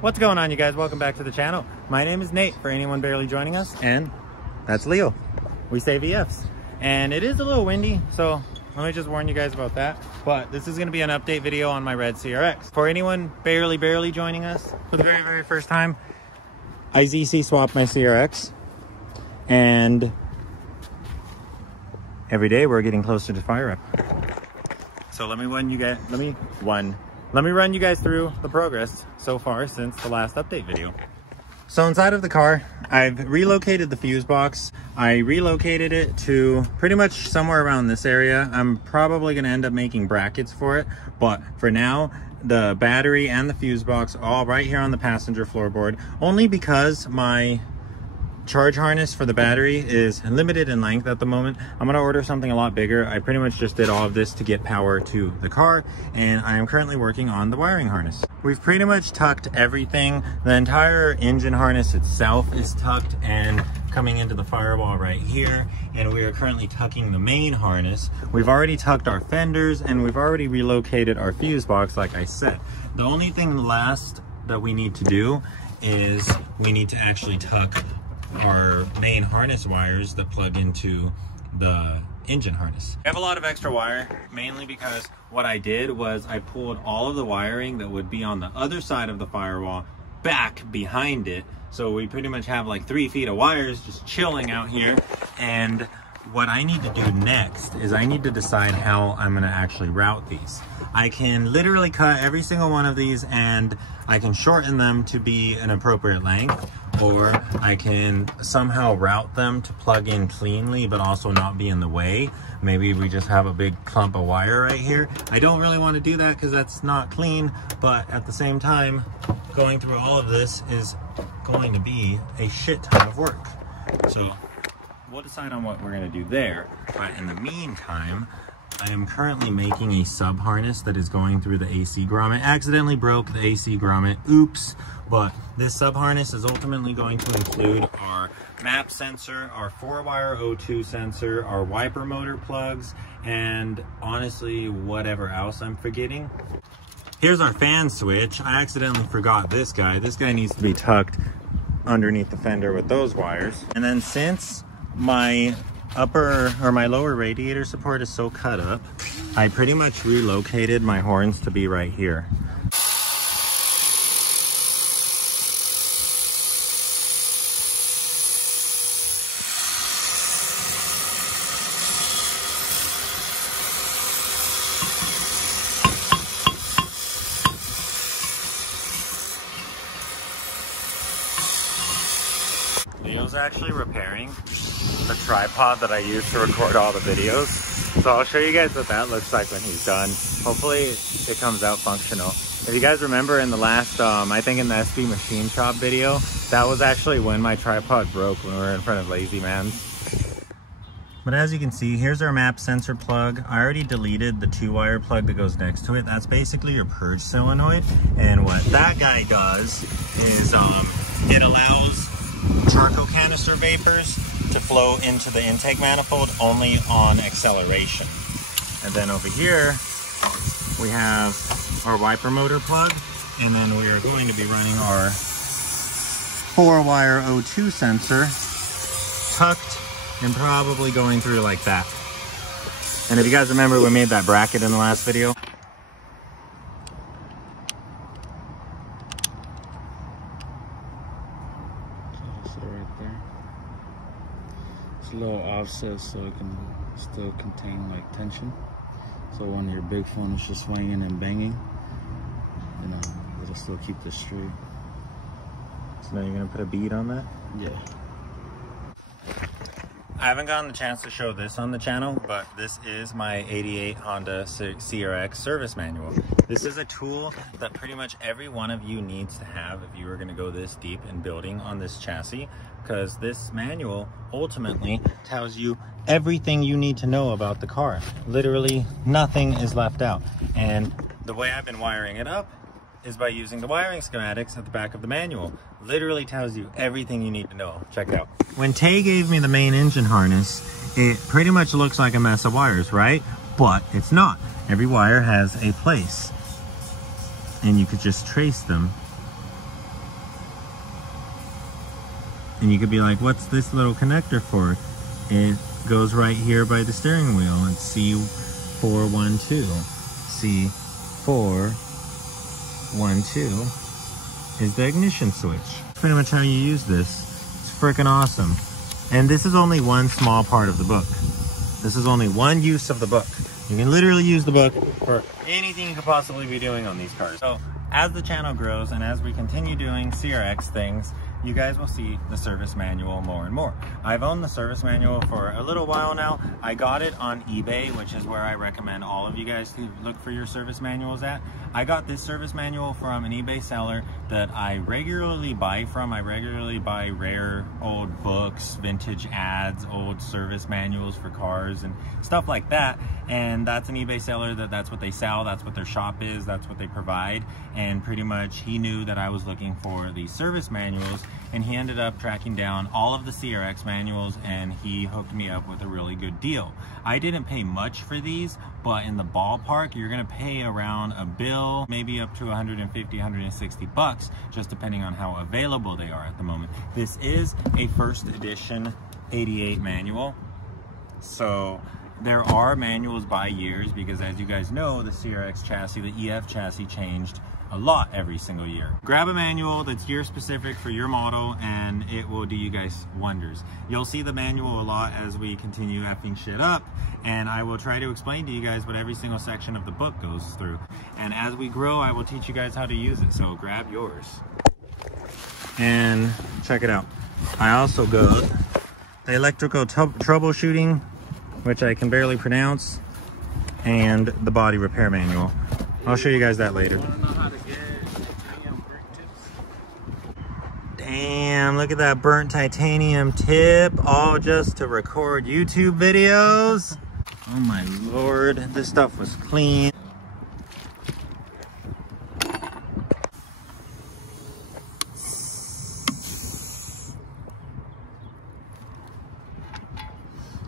What's going on, you guys? Welcome back to the channel. My name is Nate, for anyone barely joining us, and that's Leo. We save EFs. And it is a little windy, so let me just warn you guys about that. But this is going to be an update video on my Red CRX. For anyone barely joining us for the very first time, I ZC swapped my CRX, and every day we're getting closer to fire up. So let me run you guys through the progress so far since the last update video. So inside of the car, I've relocated the fuse box. I relocated it to pretty much somewhere around this area. I'm probably gonna end up making brackets for it, but for now, the battery and the fuse box are all right here on the passenger floorboard, only because my charge harness for the battery is limited in length at the moment. I'm gonna order something a lot bigger. I pretty much just did all of this to get power to the car, and I am currently working on the wiring harness. We've pretty much tucked everything. The entire engine harness itself is tucked and coming into the firewall right here, and we are currently tucking the main harness. We've already tucked our fenders, and we've already relocated our fuse box, like I said. The only thing last that we need to do is we need to actually tuck our main harness wires that plug into the engine harness. I have a lot of extra wire, mainly because what I did was I pulled all of the wiring that would be on the other side of the firewall back behind it. So we pretty much have like 3 feet of wires just chilling out here. And what I need to do next is I need to decide how I'm gonna actually route these. I can literally cut every single one of these and I can shorten them to be an appropriate length, or I can somehow route them to plug in cleanly but also not be in the way. Maybe we just have a big clump of wire right here. I don't really want to do that because that's not clean, but at the same time, going through all of this is going to be a shit ton of work. So we'll decide on what we're going to do there, but in the meantime, I am currently making a sub harness that is going through the AC grommet. Accidentally broke the AC grommet, oops. But this sub harness is ultimately going to include our map sensor, our 4-wire O2 sensor, our wiper motor plugs, and honestly, whatever else I'm forgetting. Here's our fan switch. I accidentally forgot this guy. This guy needs to be tucked underneath the fender with those wires. And then since my lower radiator support is so cut up, I pretty much relocated my horns to be right here. Leo's actually repairing the tripod that I use to record all the videos. So I'll show you guys what that looks like when he's done. Hopefully it comes out functional. If you guys remember in the last, I think in the SB Machine Shop video, that was actually when my tripod broke, when we were in front of Lazy Man's. But as you can see, here's our map sensor plug. I already deleted the 2-wire plug that goes next to it. That's basically your purge solenoid. And what that guy does is it allows charcoal canister vapors to flow into the intake manifold only on acceleration. And then over here we have our wiper motor plug, and then we are going to be running our 4-wire O2 sensor tucked and probably going through like that. And if you guys remember, we made that bracket in the last video. Right there. It's a little offset so it can still contain like tension. So when your big phone is just swinging and banging, it'll still keep this straight. So now you're gonna put a bead on that? Yeah. I haven't gotten the chance to show this on the channel, but this is my 88 Honda CRX service manual. This is a tool that pretty much every one of you needs to have if you are going to go this deep in building on this chassis, because this manual ultimately tells you everything you need to know about the car. Literally nothing is left out. And the way I've been wiring it up is by using the wiring schematics at the back of the manual. Literally tells you everything you need to know. Check it out. When Tay gave me the main engine harness, it pretty much looks like a mess of wires, right? But it's not. Every wire has a place, and you could just trace them And you could be like, what's this little connector for? It goes right here by the steering wheel. It's C412. C412 is the ignition switch. Pretty much how you use this. It's freaking awesome. And this is only one small part of the book. This is only one use of the book. You can literally use the book for anything you could possibly be doing on these cars. So as the channel grows and as we continue doing CRX things, you guys will see the service manual more and more. I've owned the service manual for a little while now. I got it on eBay, which is where I recommend all of you guys to look for your service manuals at. I got this service manual from an eBay seller that I regularly buy from. I regularly buy rare old books, vintage ads, old service manuals for cars and stuff like that. And that's an eBay seller that's what they sell, that's what their shop is, that's what they provide. And pretty much he knew that I was looking for these service manuals, and he ended up tracking down all of the CRX manuals, and he hooked me up with a really good deal. I didn't pay much for these, but in the ballpark, you're gonna pay around a bill, maybe up to 150, 160 bucks, just depending on how available they are at the moment. This is a first edition 88 manual. So there are manuals by years, because as you guys know, the CRX chassis, the EF chassis changed a lot every single year. Grab a manual that's year specific for your model and it will do you guys wonders. You'll see the manual a lot as we continue effing shit up, and I will try to explain to you guys what every single section of the book goes through. And as we grow, I will teach you guys how to use it, so grab yours. And check it out. I also got the electrical troubleshooting, which I can barely pronounce, and the body repair manual. I'll show you guys that later. Damn, look at that burnt titanium tip, all just to record YouTube videos. Oh my lord, this stuff was clean.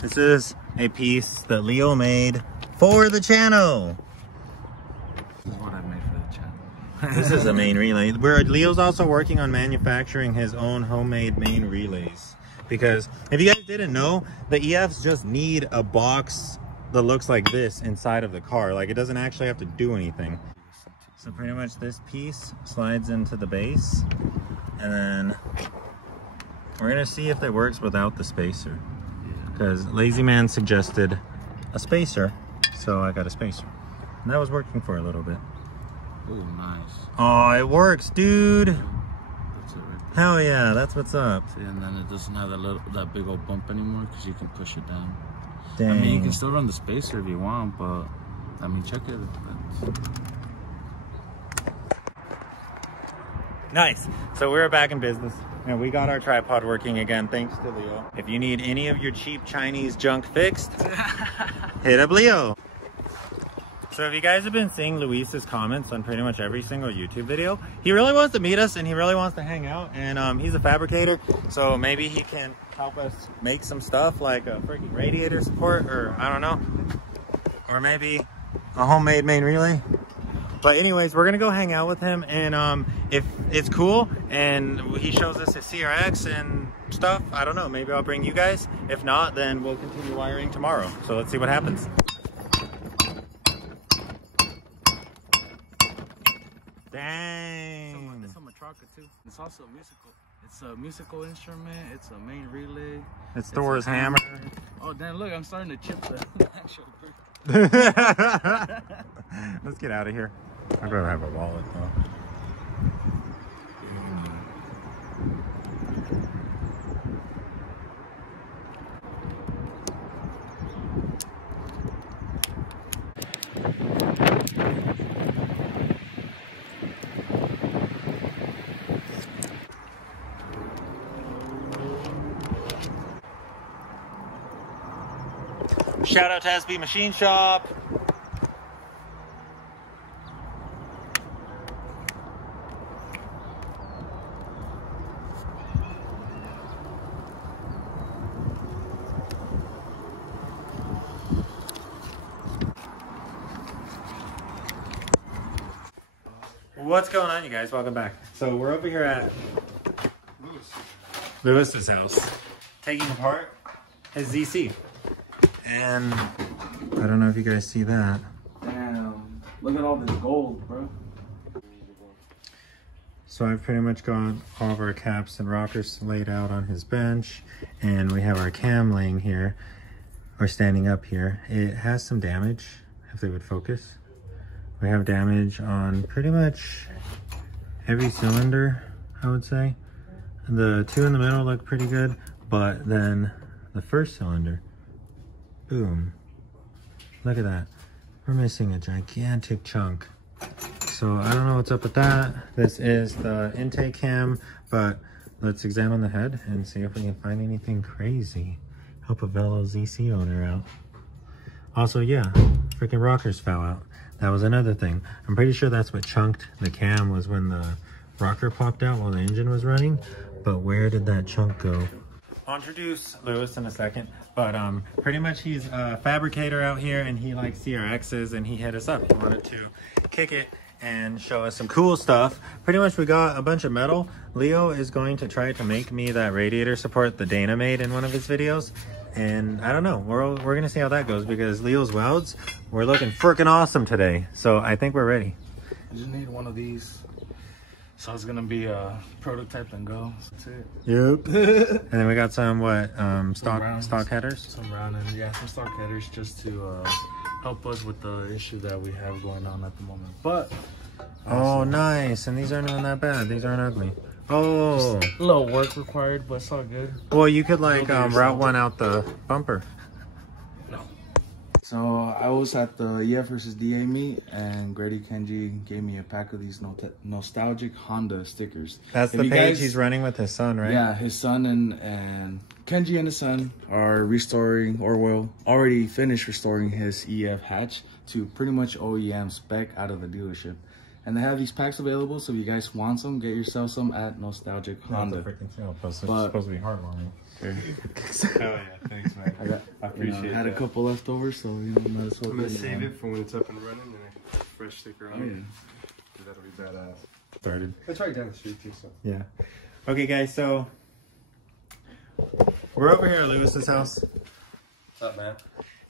This is a piece that Leo made for the channel. This is what I made for the channel. This is a main relay. Leo's also working on manufacturing his own homemade main relays. Because if you guys didn't know, the EFs just need a box that looks like this inside of the car. Like, it doesn't actually have to do anything. So pretty much this piece slides into the base, and then we're gonna see if it works without the spacer. Because Lazy Man suggested a spacer, so I got a spacer. And that was working for a little bit. Ooh, nice. Oh, it works, dude. That's it right there. Hell yeah, that's what's up. See, and then it doesn't have that big old bump anymore because you can push it down. Dang. I mean, you can still run the spacer if you want, but I mean, check it. Nice. So we're back in business, and we got our tripod working again, thanks to Leo. If you need any of your cheap Chinese junk fixed, hit up Leo. So if you guys have been seeing Luis's comments on pretty much every single YouTube video, he really wants to meet us and he really wants to hang out, and he's a fabricator, so maybe he can help us make some stuff like a freaking radiator support, or I don't know, or maybe a homemade main relay. But anyways, we're gonna go hang out with him, and if it's cool and he shows us his CRX and stuff, I don't know, maybe I'll bring you guys. If not, then we'll continue wiring tomorrow. So let's see what happens. Dang. It's a Matraca too. It's also musical. It's a musical instrument. It's a main relay. It's Thor's hammer. Oh damn! Look, I'm starting to chip the actual brick. Let's get out of here. I'd rather have a wallet though. Shout out to SB Machine Shop. What's going on, you guys? Welcome back. So we're over here at Lewis's house, taking apart his ZC. And I don't know if you guys see that. Damn. Look at all this gold, bro. So I've pretty much got all of our caps and rockers laid out on his bench, and we have our cam laying here, or standing up here. It has some damage, if they would focus. We have damage on pretty much every cylinder, I would say. The two in the middle look pretty good, but then the first cylinder, boom. Look at that. We're missing a gigantic chunk. So I don't know what's up with that. This is the intake cam, but let's examine the head and see if we can find anything crazy. Help a fellow ZC owner out. Also, yeah, freaking rockers fell out. That was another thing. I'm pretty sure that's what chunked the cam, was when the rocker popped out while the engine was running. But where did that chunk go? I'll introduce Lewis in a second, but pretty much he's a fabricator out here, and he likes CRXs, and he hit us up. He wanted to kick it and show us some cool stuff. Pretty much we got a bunch of metal. Leo is going to try to make me that radiator support that Dana made in one of his videos. And I don't know, we're gonna see how that goes, because Leo's welds were looking freaking awesome today. So I think we're ready. You just need one of these. So it's gonna be a prototype and go. That's it. Yep. And then we got some stock headers. Some round and yeah, some stock headers just to help us with the issue that we have going on at the moment. But oh, nice. And these aren't even that bad. These aren't ugly. Oh, just a little work required, but it's all good. Well, you could like route one out the bumper. No. So I was at the EF versus DA meet, and Grady Kenji gave me a pack of these nostalgic Honda stickers. That's the page he's running with his son, right? Yeah, his son and Kenji and his son are restoring, or will already finished restoring his EF hatch to pretty much OEM spec out of the dealership. And they have these packs available, so if you guys want some, get yourself some at Nostalgic Honda. Freaking sale post. It's supposed to be heartwarming. Okay. Hell yeah, thanks man. I appreciate I had a couple left over, so you know, might as well. I'm gonna save it for when it's up and running and a fresh sticker on it. That'll be badass. Started. It's right down the street too, so. Yeah. Okay guys, so we're over here at Lewis's house. What's up, man?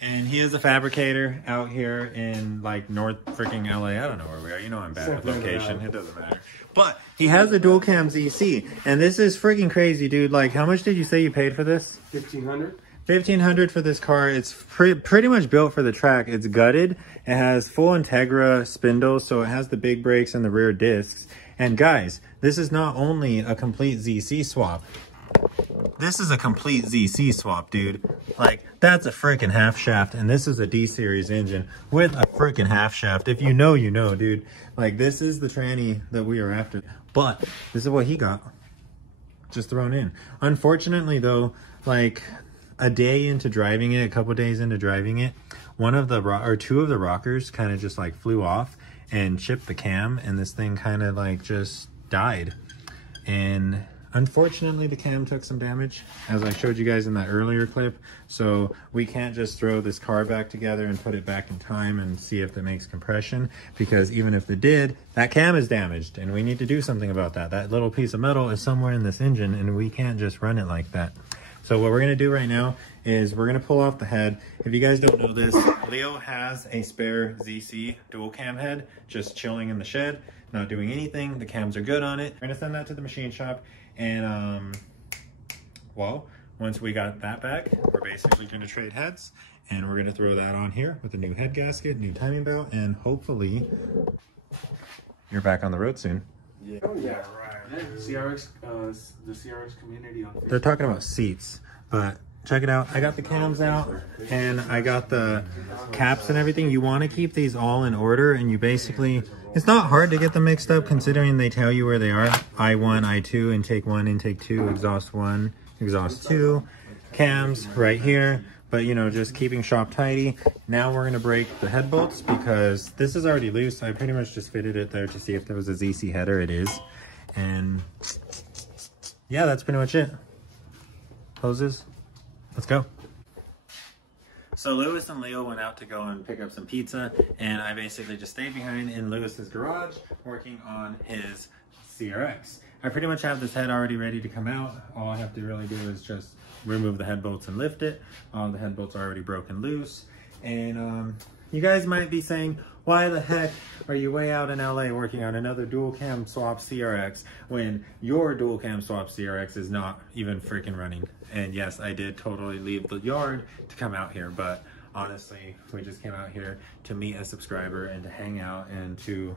And he is a fabricator out here in like North freaking LA. I don't know where we are. You know I'm bad at location. It doesn't matter. But he has a dual cam ZC, and this is freaking crazy, dude. Like, how much did you say you paid for this? $1,500. $1,500 for this car. It's pretty much built for the track. It's gutted. It has full Integra spindles, so it has the big brakes and the rear discs. And guys, this is not only a complete ZC swap. This is a complete ZC swap, dude. Like, that's a freaking half shaft, and this is a D-Series engine with a freaking half shaft. If you know, you know, dude. Like, this is the tranny that we are after. But this is what he got. Just thrown in. Unfortunately, though, like, a day into driving it, a couple days into driving it, two of the rockers kind of just, like, flew off and chipped the cam, and this thing kind of, like, just died. And unfortunately, the cam took some damage, as I showed you guys in that earlier clip. So we can't just throw this car back together and put it back in time and see if it makes compression, because even if it did, that cam is damaged and we need to do something about that. That little piece of metal is somewhere in this engine and we can't just run it like that. So what we're gonna do right now is we're gonna pull off the head. If you guys don't know this, Leo has a spare ZC dual cam head just chilling in the shed, not doing anything. The cams are good on it. We're gonna send that to the machine shop. And well, once we got that back, we're basically going to trade heads, and we're going to throw that on here with a new head gasket, new timing belt, and hopefully you're back on the road soon. Yeah, yeah, right. CRX, the CRX community on Facebook. They're talking about seats, but check it out. I got the cams out and I got the caps and everything. You want to keep these all in order, and you basically, it's not hard to get them mixed up considering they tell you where they are. I1, I2, intake 1, intake 2, exhaust 1, exhaust 2, cams right here. But you know, just keeping shop tidy. Now we're gonna break the head bolts because this is already loose. I pretty much just fitted it there to see if there was a ZC header. It is. And yeah, that's pretty much it. Hoses. Let's go. So Lewis and Leo went out to go and pick up some pizza, and I basically just stayed behind in Lewis's garage working on his CRX. I pretty much have this head already ready to come out. All I have to really do is just remove the head bolts and lift it. All the head bolts are already broken loose. And you guys might be saying, why the heck are you way out in LA working on another dual cam swap CRX when your dual cam swap CRX is not even freaking running? And yes, I did totally leave the yard to come out here, but honestly, we just came out here to meet a subscriber and to hang out and to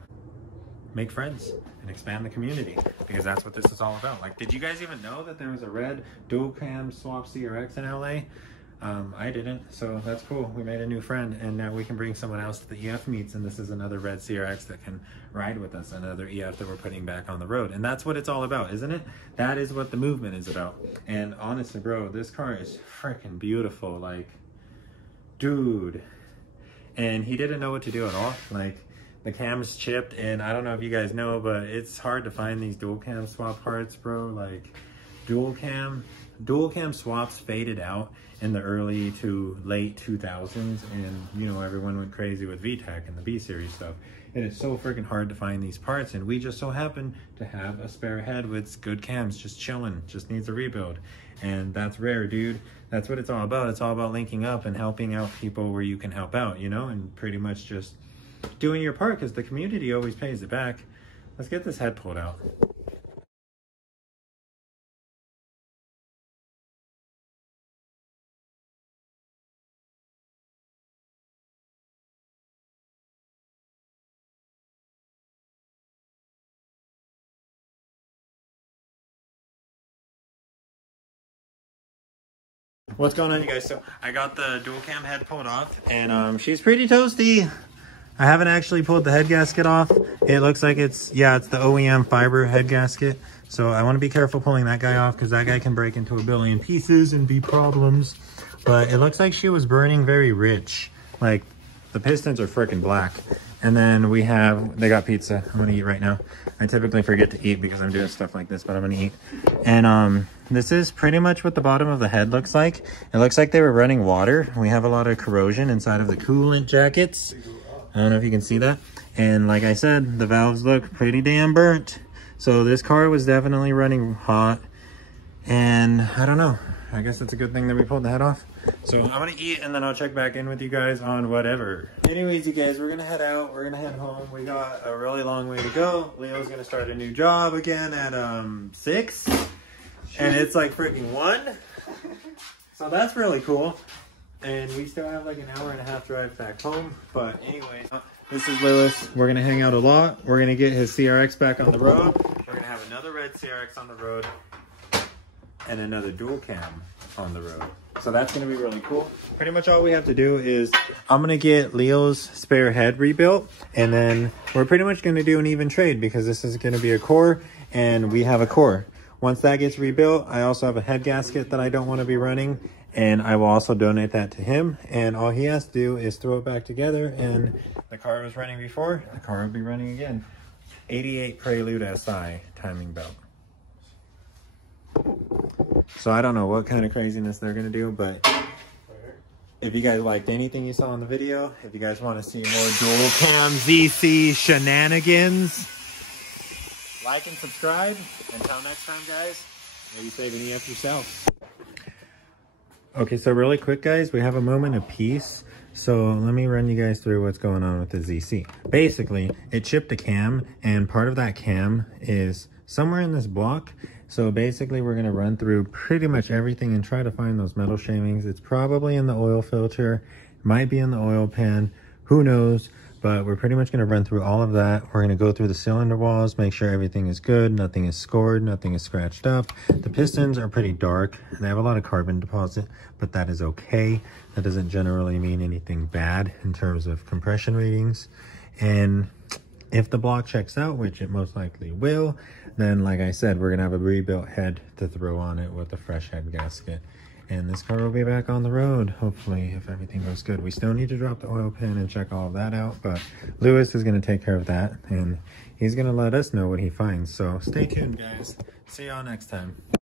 make friends and expand the community, because that's what this is all about. Like, did you guys even know that there was a red dual cam swap CRX in LA? I didn't, so that's cool. We made a new friend, and now we can bring someone else to the EF meets, and this is another red CRX that can ride with us, another EF that we're putting back on the road. And that's what it's all about, isn't it? That is what the movement is about. And honestly, bro, this car is freaking beautiful. Like, dude. And he didn't know what to do at all. Like, the cam's chipped, and I don't know if you guys know, but it's hard to find these dual cam swap parts, bro. Like, dual cam swaps faded out in the early to late 2000s, and you know, everyone went crazy with VTEC and the B series stuff. It is so freaking hard to find these parts, and we just so happen to have a spare head with good cams just chilling, just needs a rebuild. And that's rare, dude. That's what it's all about. It's all about linking up and helping out people where you can help out, you know, and pretty much just doing your part, because the community always pays it back. Let's get this head pulled out. What's going on, you guys? So I got the dual cam head pulled off, and she's pretty toasty. I haven't actually pulled the head gasket off. It looks like it's the OEM fiber head gasket. So I want to be careful pulling that guy off, because that guy can break into a billion pieces and be problems. But it looks like she was burning very rich. Like, the pistons are freaking black. And then they got pizza. I'm gonna eat right now. I typically forget to eat because I'm doing stuff like this, but I'm gonna eat. And this is pretty much what the bottom of the head looks like. It looks like they were running water. We have a lot of corrosion inside of the coolant jackets. I don't know if you can see that. And like I said, the valves look pretty damn burnt. So this car was definitely running hot. And I don't know. I guess it's a good thing that we pulled the head off. So I'm gonna eat, and then I'll check back in with you guys on whatever. Anyways, you guys, we're gonna head out. We're gonna head home. We got a really long way to go. Leo's gonna start a new job again at 6. And it's like freaking 1. So that's really cool. And we still have like an hour and a half drive back home. But anyways, this is Lewis. We're gonna hang out a lot. We're gonna get his CRX back on the road. We're gonna have another red CRX on the road and another dual cam on the road. So that's gonna be really cool. Pretty much all we have to do is I'm gonna get Leo's spare head rebuilt, and then we're pretty much gonna do an even trade, because this is gonna be a core and we have a core. Once that gets rebuilt, I also have a head gasket that I don't want to be running, and I will also donate that to him. And all he has to do is throw it back together, and the car was running before, the car will be running again. 88 Prelude SI timing belt. So I don't know what kind of craziness they're gonna do, but if you guys liked anything you saw in the video, if you guys want to see more dual cam ZC shenanigans, like and subscribe. Until next time, guys, maybe save an EF yourself. Okay, so really quick, guys, we have a moment of peace. So let me run you guys through what's going on with the ZC. Basically, it chipped a cam, and part of that cam is somewhere in this block. So basically, we're gonna run through pretty much everything and try to find those metal shavings. It's probably in the oil filter, might be in the oil pan, who knows? But we're pretty much gonna run through all of that. We're gonna go through the cylinder walls, make sure everything is good, nothing is scored, nothing is scratched up. The pistons are pretty dark, and they have a lot of carbon deposit, but that is okay. That doesn't generally mean anything bad in terms of compression readings. And if the block checks out, which it most likely will, then like I said, we're gonna have a rebuilt head to throw on it with a fresh head gasket. And this car will be back on the road, hopefully, if everything goes good. We still need to drop the oil pan and check all of that out, but Lewis is gonna take care of that, and he's gonna let us know what he finds. So stay tuned, guys. See y'all next time.